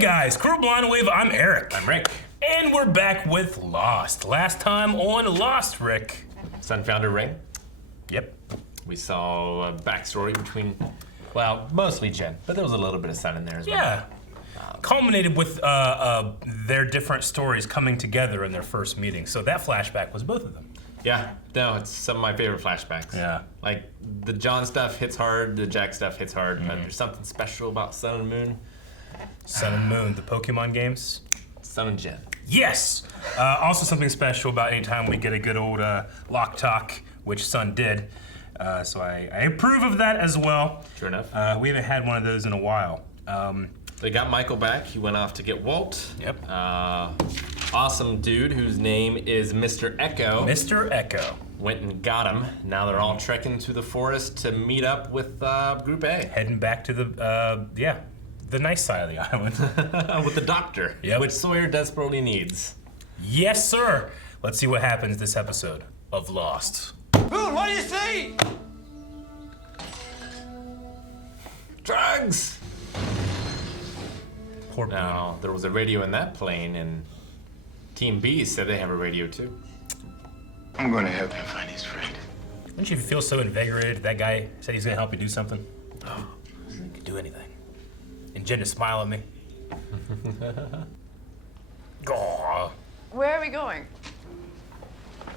guys, Crew Blind Wave, I'm Eric. I'm Rick. And we're back with Lost. Last time on Lost, Rick. Sun found her ring. Yep. We saw a backstory between, well, mostly Jen, but there was a little bit of Sun in there as well. Yeah. Culminated with their different stories coming together in their first meeting. So that flashback was both of them. Yeah, no, it's some of my favorite flashbacks. Yeah. Like, the John stuff hits hard, the Jack stuff hits hard, but there's something special about Sun and Moon. Sun and Moon, the Pokemon games. Sun and Jen. Yes! Also something special about any time we get a good old lock talk, which Sun did. So I approve of that as well. Sure enough. We haven't had one of those in a while. They got Michael back. He went off to get Walt. Yep. Awesome dude whose name is Mr. Echo. Mr. Echo. Went and got him. Now they're all trekking through the forest to meet up with Group A. Heading back to the nice side of the island. With the doctor, which Sawyer desperately needs. Yes, sir. Let's see what happens this episode of Lost. Moon, what do you see? Drugs! Poor Now, there was a radio in that plane, and Team B said they have a radio too. I'm gonna help him find his friend. Don't you feel so invigorated? That guy said he's gonna help you do something. Oh, he could do anything. And Jen just smile at me. Aw. Where are we going?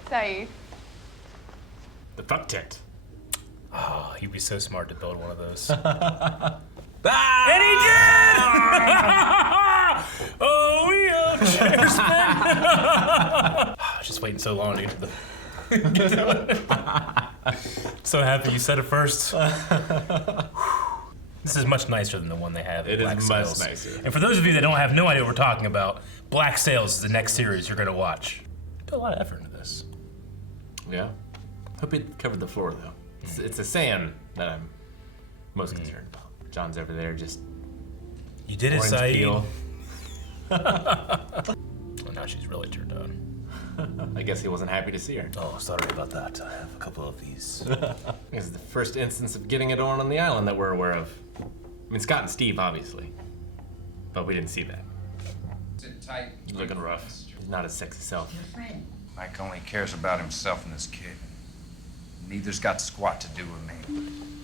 Saeed. The fuck tent. Oh, he'd be so smart to build one of those. Ah! And he did! Oh, we are chair spin. I was just waiting so long to get to the. So happy you said it first. This is much nicer than the one they have. It Black is much Sails. nicer. And for those of you that don't have no idea what we're talking about, Black Sails is the next series you're gonna watch. Put a lot of effort into this. Yeah. Hope it covered the floor though. It's the sand that I'm most concerned about. John's over there just. You did it, orange Saeed. peel. Well, now she's really turned on. I guess he wasn't happy to see her. Oh, sorry about that. I have a couple of these. This is the first instance of getting it on the island that we're aware of. I mean, Scott and Steve, obviously. But we didn't see that. Sit tight. He's looking rough. He's not his sexy self. Mike only cares about himself and his kid. Neither's got squat to do with me.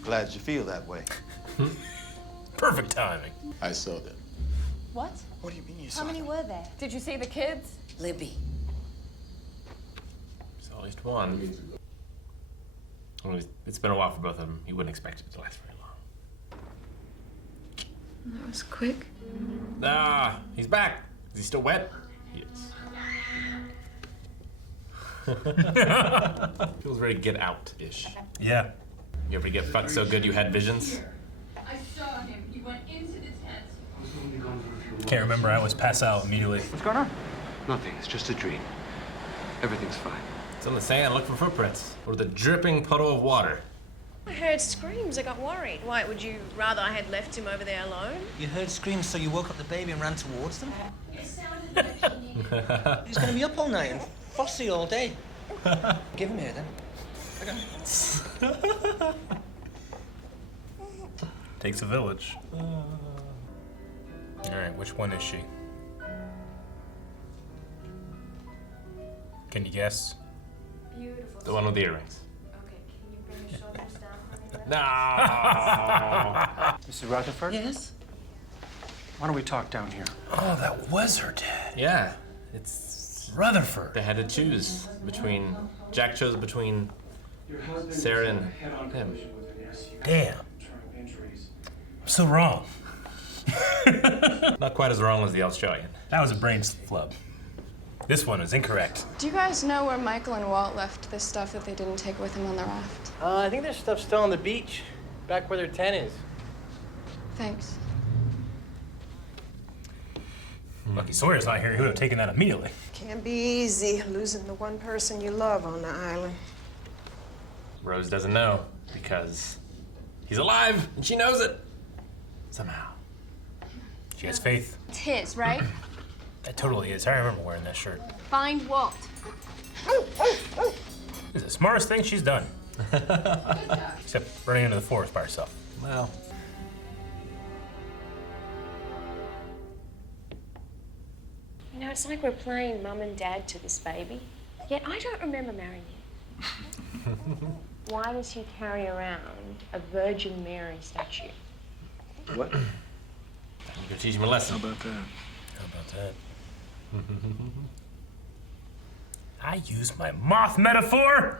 Glad you feel that way. Perfect timing. I saw them. What? What do you mean you saw How many them? were there? Did you see the kids? Libby. So at least one. Well, it's been a while for both of them. You wouldn't expect it to last very long. That was quick. Ah, he's back. Is he still wet? He is. Feels ready to get out-ish. Yeah. You ever get fucked so good you had visions? I saw him. He went into the tent. Can't remember. I always pass out immediately. What's going on? Nothing. It's just a dream. Everything's fine. It's on the sand. Look for footprints. Or the dripping puddle of water. I heard screams. I got worried. Why, would you rather I had left him over there alone? You heard screams, so you woke up the baby and ran towards them? It sounded like he needed. He's gonna be up all night and fussy all day. Give him here, then. Takes a village. All right, which one is she? Can you guess? Beautiful. The one with the earrings. Okay, can you bring your shoulders down, honey? No! Mrs. Rutherford? Yes? Why don't we talk down here? Oh, that was her dad. Yeah, it's. Rutherford. They had to choose between. Jack chose between Sarah and him. Damn. I'm so wrong. Not quite as wrong as the Australian. That was a brain flub. This one is incorrect. Do you guys know where Michael and Walt left the stuff that they didn't take with them on the raft? I think their stuff's still on the beach, back where their tent is. Thanks. Lucky Sawyer's not here. He would have taken that immediately. Can't be easy losing the one person you love on the island. Rose doesn't know because he's alive and she knows it. Somehow. She has faith. It's his, right? That totally is. I remember wearing that shirt. Find Walt. It's the smartest thing she's done. Except running into the forest by herself. Well. know, it's like we're playing mum and dad to this baby. Yet I don't remember marrying you. Why does he carry around a Virgin Mary statue? What? You go teach him a lesson. How about that? How about that? I use my moth metaphor!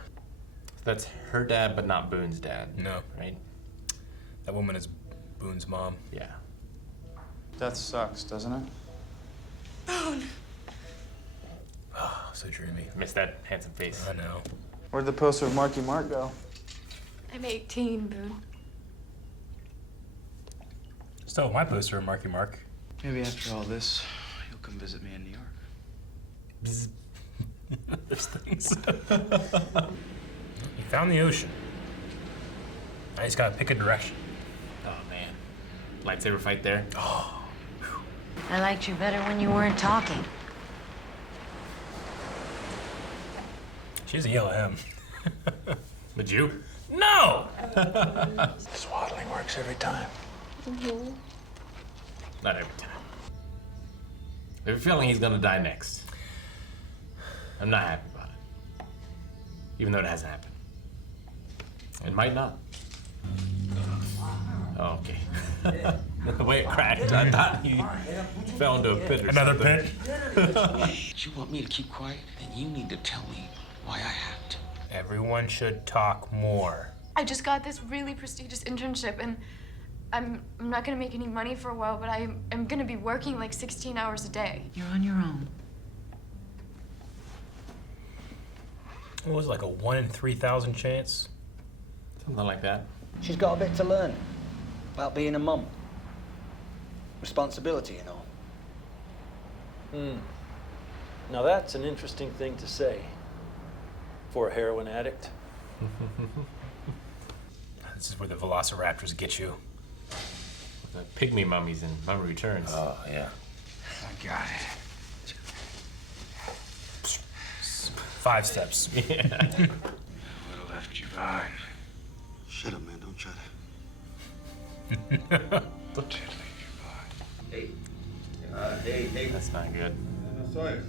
That's her dad, but not Boone's dad. No. Right? That woman is Boone's mom. Yeah. Death sucks, doesn't it? Boone! Oh, so dreamy. Missed that handsome face. I know. Where'd the poster of Marky Mark go? I'm 18, Boone. Still, my poster of Marky Mark. Maybe after all this, you'll come visit me in New York. Bzz. Those things. He found the ocean. Now he's gotta pick a direction. Oh, man. Lightsaber fight there. Oh. I liked you better when you weren't talking. She doesn't yell at him. Would you? No! Swaddling works every time. Not every time. I have a feeling he's gonna die next. I'm not happy about it. Even though it hasn't happened. It might not. Oh, okay. The way it cracked, I thought he fell into a pit or Another something. If you want me to keep quiet, then you need to tell me why I have to. Everyone should talk more. I just got this really prestigious internship, and I'm not gonna make any money for a while, but I'm gonna be working like 16 hours a day. You're on your own. What was it, like a 1 in 3,000 chance? Something like that. She's got a bit to learn about being a mum. Responsibility, you know. Now that's an interesting thing to say for a heroin addict. This is where the velociraptors get you. The pygmy mummies in Mummy Returns. Oh, yeah. I got it. 5 steps. Yeah. I would have left you behind. Shut up, man. Don't try to. Did leave you behind. Hey. That's not good. Sawyer.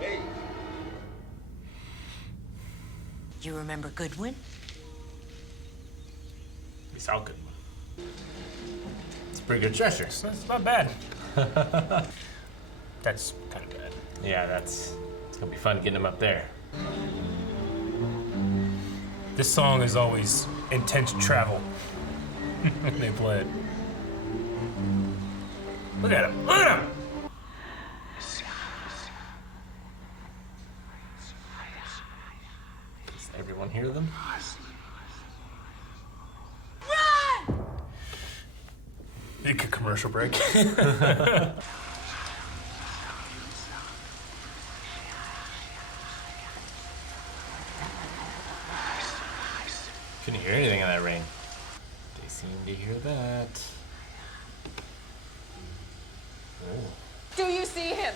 Hey. You remember Goodwin? We saw good. It's a pretty good treasure. That's not bad. That's kind of bad. Yeah, it's gonna be fun getting him up there. This song is always intense travel when they play it. Look at him! Look at him! Does everyone hear them? Make a commercial break. Couldn't hear anything in that rain. They seem to hear that. Oh. Do you see him?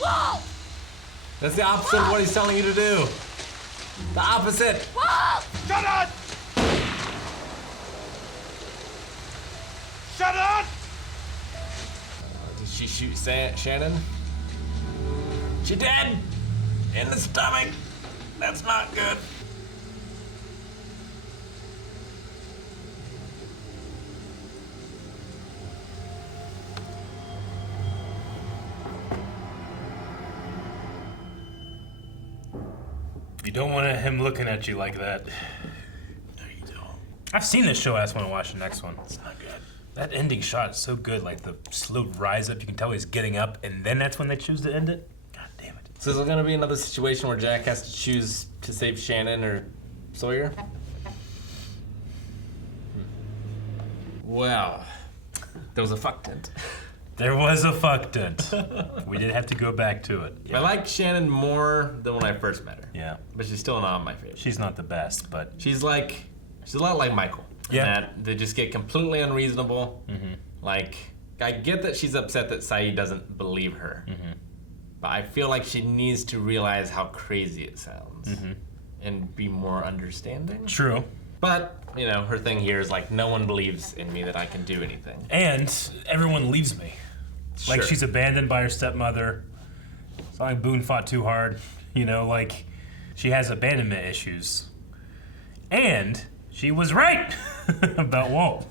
Walt! That's the opposite of what he's telling you to do. The opposite. Walt! Shut up! Shut up! Did she shoot Shannon? She did! In the stomach! That's not good. You don't want him looking at you like that. No, you don't. I've seen this show. I just want to watch the next one. It's not good. That ending shot is so good. Like the slow rise up, you can tell he's getting up, and then that's when they choose to end it. God damn it. So is there gonna be another situation where Jack has to choose to save Shannon or Sawyer? Well, there was a fuck tent. There was a fuck tent. We did have to go back to it. I like Shannon more than when I first met her. Yeah. But she's still not my favorite. She's not the best, but She's a lot like Michael. in Yeah. That they just get completely unreasonable. Mhm. Like, I get that she's upset that Saeed doesn't believe her. But I feel like she needs to realize how crazy it sounds. And be more understanding. true. But, you know, her thing here is like, no one believes in me that I can do anything. And everyone leaves me. Like, Sure. she's abandoned by her stepmother. It's not like Boone fought too hard. You know, like, she has abandonment issues. And she was right about Walt.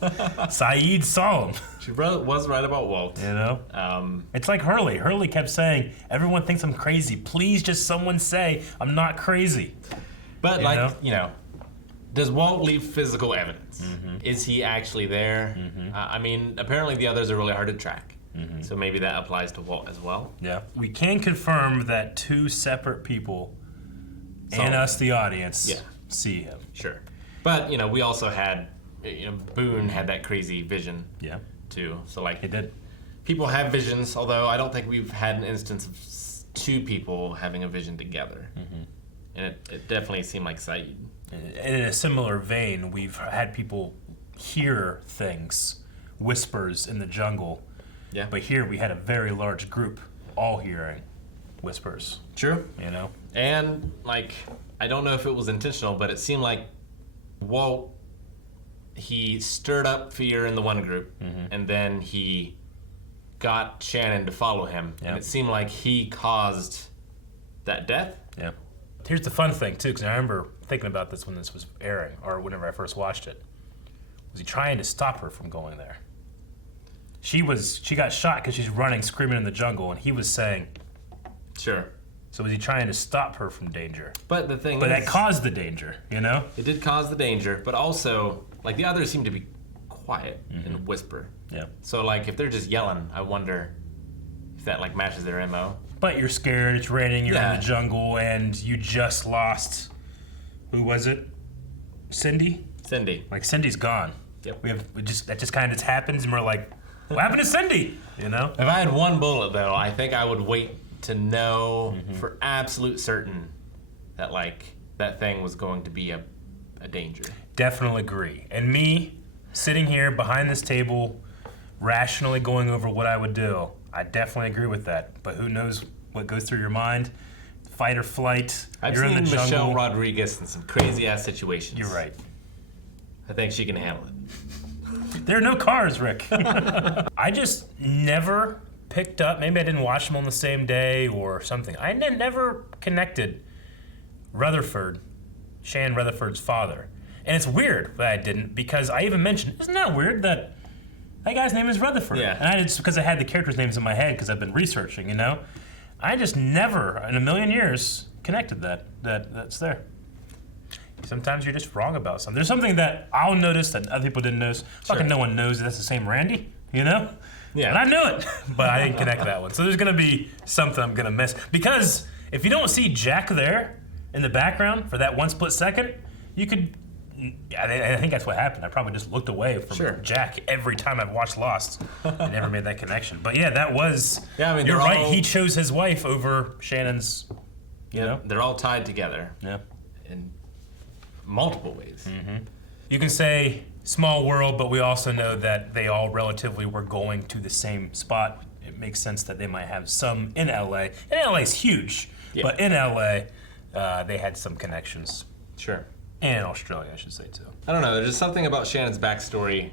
Saeed saw him. She was right about Walt. You know? It's like Hurley. Hurley kept saying, everyone thinks I'm crazy. Please just someone say I'm not crazy. But, You know? you know, does Walt leave physical evidence? Is he actually there? I mean, apparently the others are really hard to track. So maybe that applies to Walt as well. Yeah. We can confirm that two separate people and us, the audience, see him. Sure. But, you know, we also had, you know, Boone had that crazy vision. Yeah. Too. So, like, he did. People have visions, although I don't think we've had an instance of two people having a vision together. And it definitely seemed like Saeed. In a similar vein, we've had people hear things, whispers in the jungle. Yeah. But here we had a very large group all hearing whispers. True. You know? And, like, I don't know if it was intentional, but it seemed like Walt, he stirred up fear in the one group, and then he got Shannon to follow him. And it seemed like he caused that death. Yeah. Here's the fun thing, too, because I remember thinking about this when this was airing, or whenever I first watched it. Was he trying to stop her from going there? She got shot because she's running, screaming in the jungle, and he was saying... Sure. So was he trying to stop her from danger? But the thing is... But that caused the danger, you know? It did cause the danger, but also, like, the others seem to be quiet and whisper. Yeah. So, like, if they're just yelling, I wonder if that, like, matches their MO. But you're scared, it's raining, you're in the jungle, and you just lost... Who was it? Cindy? Cindy. Like, Cindy's gone. Yep. That just kind of happens, and we're like, what happened to Cindy? You know? If I had one bullet, though, I think I would wait to know for absolute certain that, like, that thing was going to be a danger. Definitely agree. And me, sitting here behind this table, rationally going over what I would do, I definitely agree with that. But who knows what goes through your mind? Fight or flight. I've You're seen in the Michelle jungle. Rodriguez in some crazy-ass situations. You're right. I think she can handle it. There are no cars, Rick. I just never picked up, maybe I didn't watch them on the same day or something. I never connected Shan Rutherford's father. And it's weird that I didn't, because I even mentioned, isn't that weird that guy's name is Rutherford? Yeah. And it's because I had the characters' names in my head because I've been researching, you know? I just never, in a million years, connected that's there. Sometimes you're just wrong about something. There's something that I'll notice that other people didn't notice. Fucking no one knows that's the same Randy, you know? Yeah. And I knew it, but I didn't connect that one. So there's gonna be something I'm gonna miss. Because if you don't see Jack there in the background for that one split second, you could, I think that's what happened. I probably just looked away from Jack every time I've watched Lost. I never made that connection. But yeah, that was, you're right, he chose his wife over Shannon's, you know? They're all tied together. Yeah. In multiple ways. You can say small world, but we also know that they all relatively were going to the same spot. It makes sense that they might have some in LA. And LA's huge, but in LA, they had some connections. Sure. And in Australia, I should say, too. I don't know, there's just something about Shannon's backstory.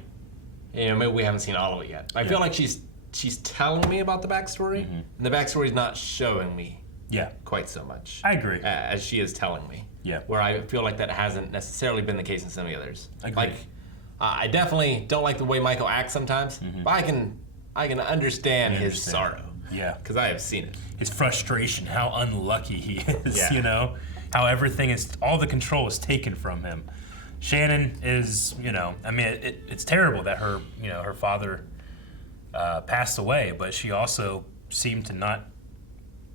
You know, maybe we haven't seen all of it yet. I feel like she's telling me about the backstory, and the backstory's not showing me quite so much. I agree. As she is telling me. Yeah. Where I feel like that hasn't necessarily been the case in some of the others. Agreed. Like, I definitely don't like the way Michael acts sometimes, but I can understand his sorrow. Yeah. Because I have seen it. His frustration, how unlucky he is, Yeah. you know? How everything is, all the control is taken from him. Shannon is, you know, I mean, it's terrible that her father passed away, but she also seemed to not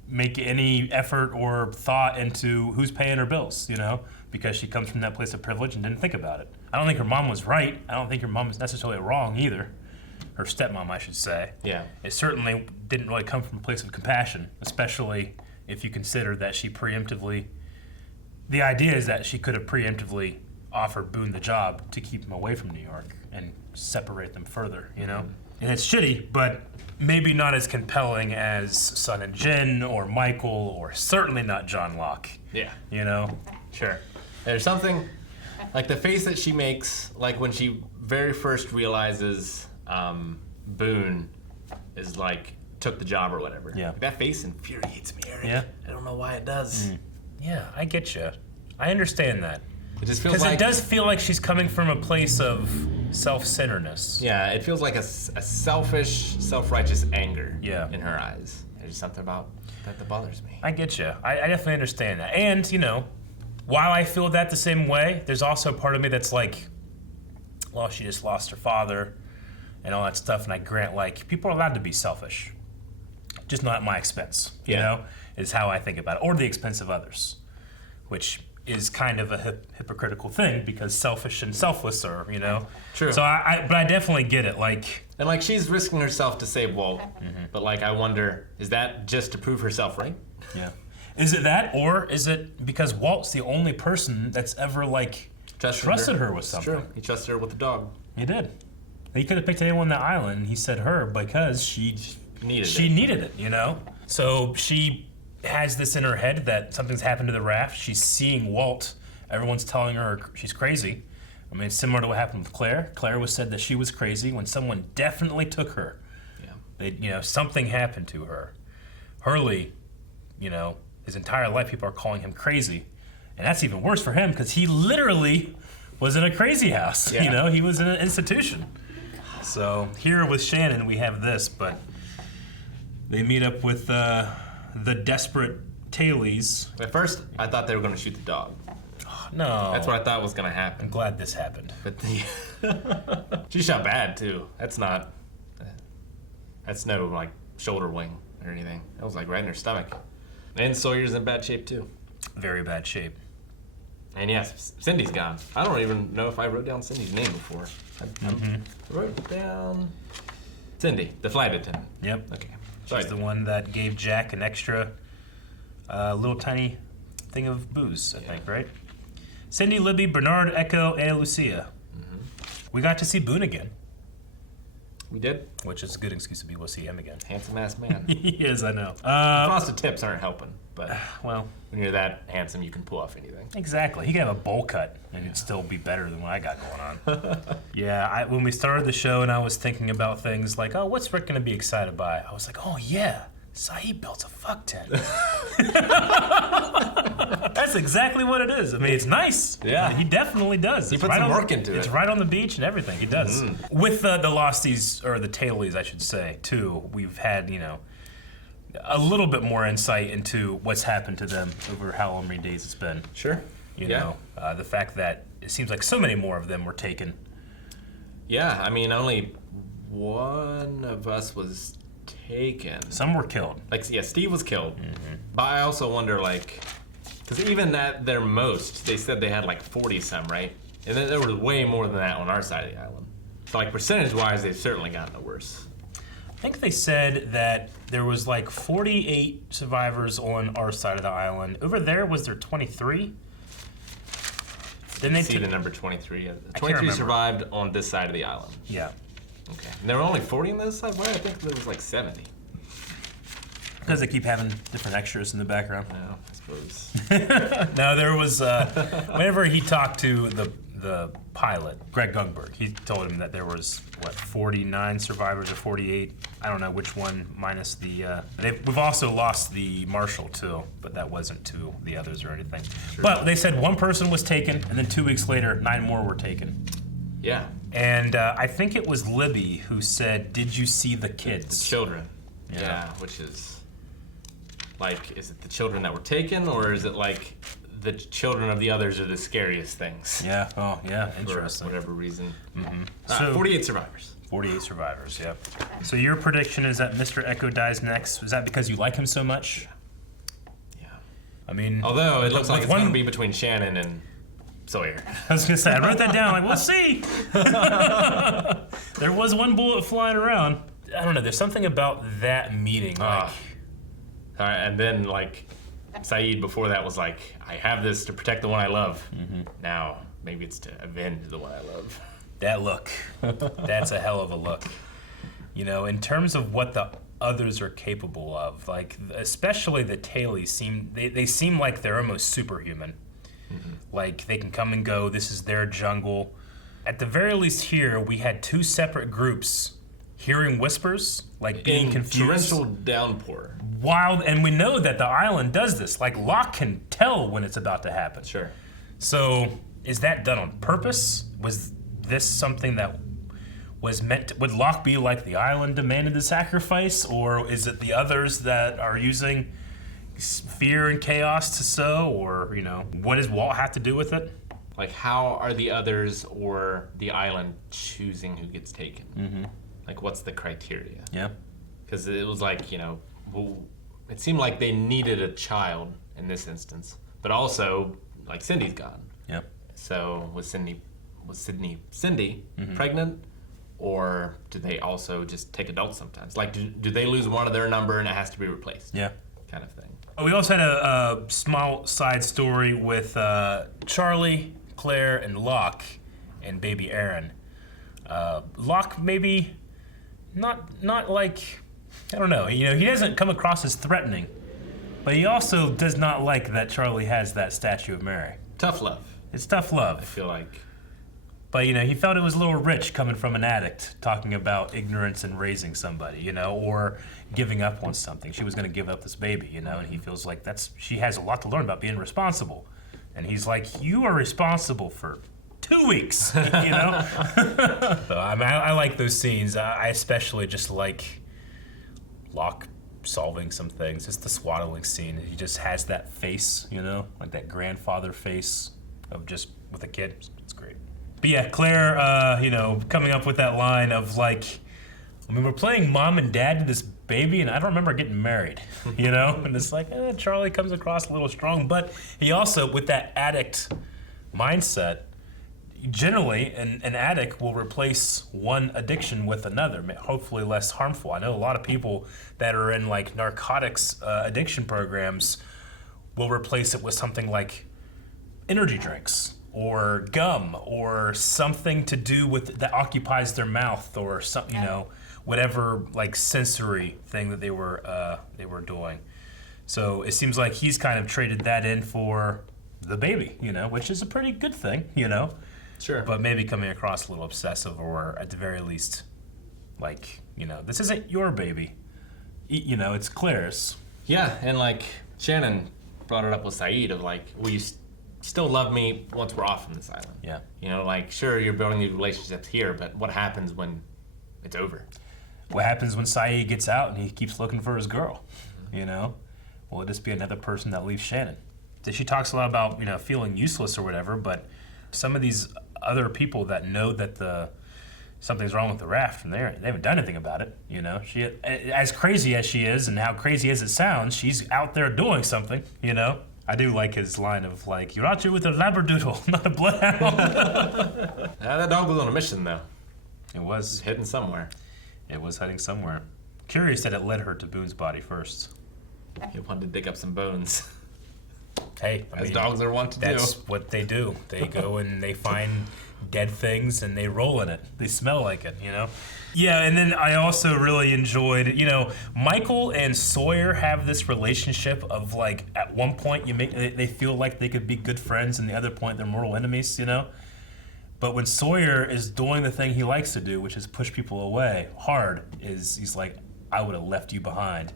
make any effort or thought into who's paying her bills, you know, because she comes from that place of privilege and didn't think about it. I don't think her mom was right. I don't think her mom was necessarily wrong either. Her stepmom, I should say. Yeah. It certainly didn't really come from a place of compassion, especially if you consider that she preemptively, the idea is that she could have preemptively offered Boone the job to keep him away from New York and separate them further, you know? And it's shitty, but maybe not as compelling as Son and Jin or Michael or certainly not John Locke. Yeah. You know? Sure. There's something Like the face that she makes, like when she very first realizes Boone is like took the job or whatever. Yeah. Like, that face infuriates me, Eric. Yeah. I don't know why it does. Yeah, I get you. I understand that. It just feels Because like it does feel like she's coming from a place of self-centeredness. Yeah, it feels like a selfish, self-righteous anger. Yeah. In her eyes. There's something about that bothers me. I get you. I definitely understand that. And, you know, while I feel that the same way, there's also a part of me that's like, well, she just lost her father and all that stuff. And I grant, like, people are allowed to be selfish. Just not at my expense, you know, is how I think about it. Or the expense of others, which is kind of a hypocritical thing because selfish and selfless are, you know. True. So but I definitely get it. Like, and like she's risking herself to save Walt, but like I wonder, is that just to prove herself right? Yeah. Is it that, or is it because Walt's the only person that's ever like trusted her with something? True. He trusted her with the dog. He did. He could have picked anyone on the island. And he said her because she needed it, you know. So she has this in her head that something's happened to the raft. She's seeing Walt. Everyone's telling her she's crazy. I mean, it's similar to what happened with Claire. Claire was said that she was crazy when someone definitely took her. Yeah. You know, something happened to her. Hurley, you know, his entire life people are calling him crazy. And that's even worse for him because he literally was in a crazy house. Yeah. You know, he was in an institution. So here with Shannon, we have this, but they meet up with the desperate Tailies. At first, I thought they were going to shoot the dog. No. That's what I thought was going to happen. I'm glad this happened. But she shot bad, too. That's no, like, shoulder wing or anything. That was, like, right in her stomach. And Sawyer's in bad shape, too. Very bad shape. And yes, Cindy's gone. I don't even know if I wrote down Cindy's name before. I wrote down Cindy, the flight attendant. Yep. Okay. She's the one that gave Jack an extra little tiny thing of booze, I think, right? Cindy, Libby, Bernard, Echo, and Lucia. We got to see Boone again. We did. Which is a good excuse to be able to see him again. Handsome ass man. He is, I know. Frosted tips aren't helping, but well, when you're that handsome, you can pull off anything. Exactly. He could have a bowl cut and it'd still be better than what I got going on. Yeah, when we started the show and I was thinking about things like, oh, what's Rick going to be excited by? I was like, oh, yeah, Saeed built a fuck tent. That's exactly what it is. I mean, it's nice. Yeah. He definitely does. He put some work into it. It's right on the beach and everything. He does. With the Losties, or the Tailies, I should say, too, we've had, you know, a little bit more insight into what's happened to them over how many days it's been. Sure. You know, the fact that it seems like so many more of them were taken. Yeah, I mean, only one of us was taken. Some were killed. Like, yeah, Steve was killed. But I also wonder, like, because even at their most, they said they had like 40 some, right? And then there was way more than that on our side of the island. So, like, percentage-wise, they've certainly gotten no worse. I think they said that there was like 48 survivors on our side of the island. Over there, was there 23? Didn't they see the number 23? 23 survived on this side of the island. Yeah. Okay. And there were only 40 on this side? Why? I think there was like 70. Because they keep having different extras in the background. Yeah, I suppose. No, there was, whenever he talked to the pilot, Greg Gungberg, he told him that there was, 49 survivors or 48? I don't know which one, minus the, we've also lost the marshal too, but that wasn't to the others or anything. Sure. But they said one person was taken, and then 2 weeks later, 9 more were taken. Yeah. And I think it was Libby who said, "Did you see the kids?" The children. Yeah, which is, like, is it the children that were taken, or is it like the children of the others are the scariest things? Yeah, oh, yeah, interesting. For whatever reason. So 48 survivors. 48 survivors, yeah. So your prediction is that Mr. Echo dies next. Is that because you like him so much? Yeah. I mean... Although, it looks like it's going to be between Shannon and Sawyer. I was going to say, I wrote that down, like, we'll see. There was one bullet flying around. I don't know, there's something about that meeting, like... All right, and then, like, Saeed before that was like, I have this to protect the one I love. Now, maybe it's to avenge the one I love. That look. That's a hell of a look. You know, in terms of what the others are capable of, like, especially the Tailies they seem like they're almost superhuman. Like, they can come and go. This is their jungle. At the very least here, we had two separate groups hearing whispers, like being confused. Torrential downpour. Wild, and we know that the island does this. Like, Locke can tell when it's about to happen. Sure. So, is that done on purpose? Was this something that was meant to, would Locke be like the island demanded the sacrifice, or is it the others that are using fear and chaos to sow, or, you know, what does Walt have to do with it? Like, how are the others or the island choosing who gets taken? Like, what's the criteria? Yeah. Because it was like, you know, well, it seemed like they needed a child in this instance, but also, like, Cindy's gone. Yep. So was Cindy pregnant, or do they also just take adults sometimes? Like, do they lose one of their number and it has to be replaced? Yeah. Kind of thing. We also had a small side story with Charlie, Claire, and Locke, and baby Aaron. Locke maybe not like, I don't know, you know, he doesn't come across as threatening, but he also does not like that Charlie has that statue of Mary. Tough love. It's tough love. I feel like. But, you know, he felt it was a little rich coming from an addict, talking about ignorance and raising somebody, you know, or giving up on something. She was going to give up this baby, you know, and he feels like she has a lot to learn about being responsible. And he's like, you are responsible for 2 weeks, you know? So, I mean, I like those scenes. I especially just like Locke solving some things. It's the swaddling scene. He just has that face, you know, like that grandfather face of just with a kid. It's great. But yeah, Claire, you know, coming up with that line of like, I mean, we're playing mom and dad to this baby, and I don't remember getting married, you know? And it's like, Charlie comes across a little strong, but he also, with that addict mindset, generally, an addict will replace one addiction with another, hopefully less harmful. I know a lot of people that are in like narcotics addiction programs will replace it with something like energy drinks or gum or something to do with that occupies their mouth or something, you know, whatever like sensory thing that they were doing. So it seems like he's kind of traded that in for the baby, you know, which is a pretty good thing, you know. Sure. But maybe coming across a little obsessive, or at the very least, like, you know, this isn't your baby. You know, it's Claire's. Yeah, and like Shannon brought it up with Saeed of like, will you still love me once we're off from this island? Yeah. You know, like, sure, you're building these relationships here, but what happens when it's over? What happens when Saeed gets out and he keeps looking for his girl? You know? Will it just be another person that leaves Shannon? She talks a lot about, you know, feeling useless or whatever, but some of these other people that know that something's wrong with the raft, and they haven't done anything about it. You know, she, as crazy as she is, and how crazy as it sounds, she's out there doing something. You know, I do like his line of like, "You're out here with a labradoodle, not a bloodhound." That dog was on a mission, though. It was heading somewhere. It was heading somewhere. Curious that it led her to Boone's body first. He wanted to dig up some bones. Hey, I mean, dogs are wont to do. That's what they do. They go and they find dead things and they roll in it. They smell like it, you know? Yeah, and then I also really enjoyed, you know, Michael and Sawyer have this relationship of like, at one point they feel like they could be good friends, and the other point they're mortal enemies, you know? But when Sawyer is doing the thing he likes to do, which is push people away hard, he's like, I would have left you behind.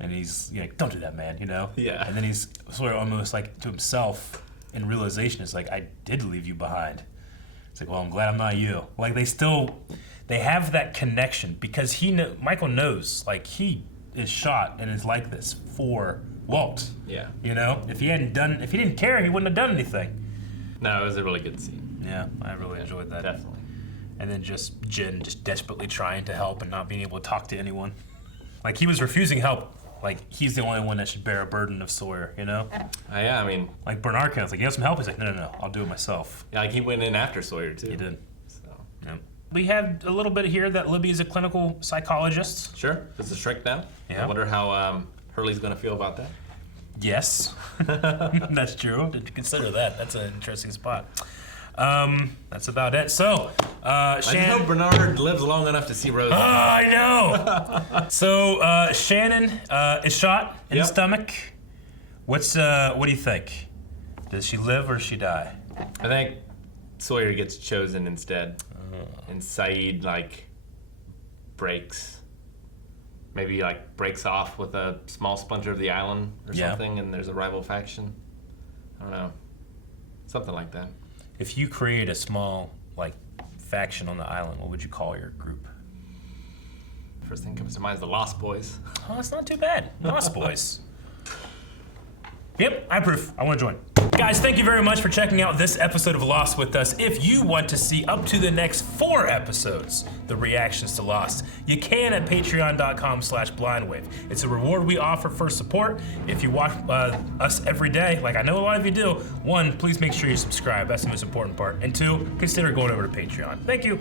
And he's, you know, don't do that, man, you know? Yeah. And then he's sort of almost like to himself in realization, it's like, I did leave you behind. It's like, well, I'm glad I'm not you. Like, they have that connection because Michael knows, like, he is shot and is like this for Walt. Yeah. You know? If he didn't care, he wouldn't have done anything. No, it was a really good scene. Yeah, I really enjoyed that. Definitely. And then just Jen just desperately trying to help and not being able to talk to anyone. Like, he was refusing help. Like, he's the only one that should bear a burden of Sawyer, you know? Yeah, I mean... Like, Bernard was like, you have some help? He's like, no, I'll do it myself. Yeah, like, he went in after Sawyer, too. He did. So. Yeah. We had a little bit here that Libby is a clinical psychologist. Sure. This is Shrek now. Yeah. I wonder how Hurley's going to feel about that. Yes. That's true. Did you consider that? That's an interesting spot. That's about it. So, I hope Bernard lives long enough to see Rose. Oh, I know. So, Shannon is shot in the stomach. What do you think? Does she live or does she die? I think Sawyer gets chosen instead. And Saeed, like, maybe breaks off with a small splinter of the island or something, and there's a rival faction. I don't know. Something like that. If you create a small, faction on the island, what would you call your group? First thing comes to mind is the Lost Boys. Oh, that's not too bad. Lost Boys. Yep, I approve. I want to join. Guys, thank you very much for checking out this episode of Lost with us. If you want to see up to the next 4 episodes, the reactions to Lost, you can at patreon.com/blindwave. It's a reward we offer for support. If you watch us every day, like I know a lot of you do, 1, please make sure you subscribe. That's the most important part. And 2, consider going over to Patreon. Thank you.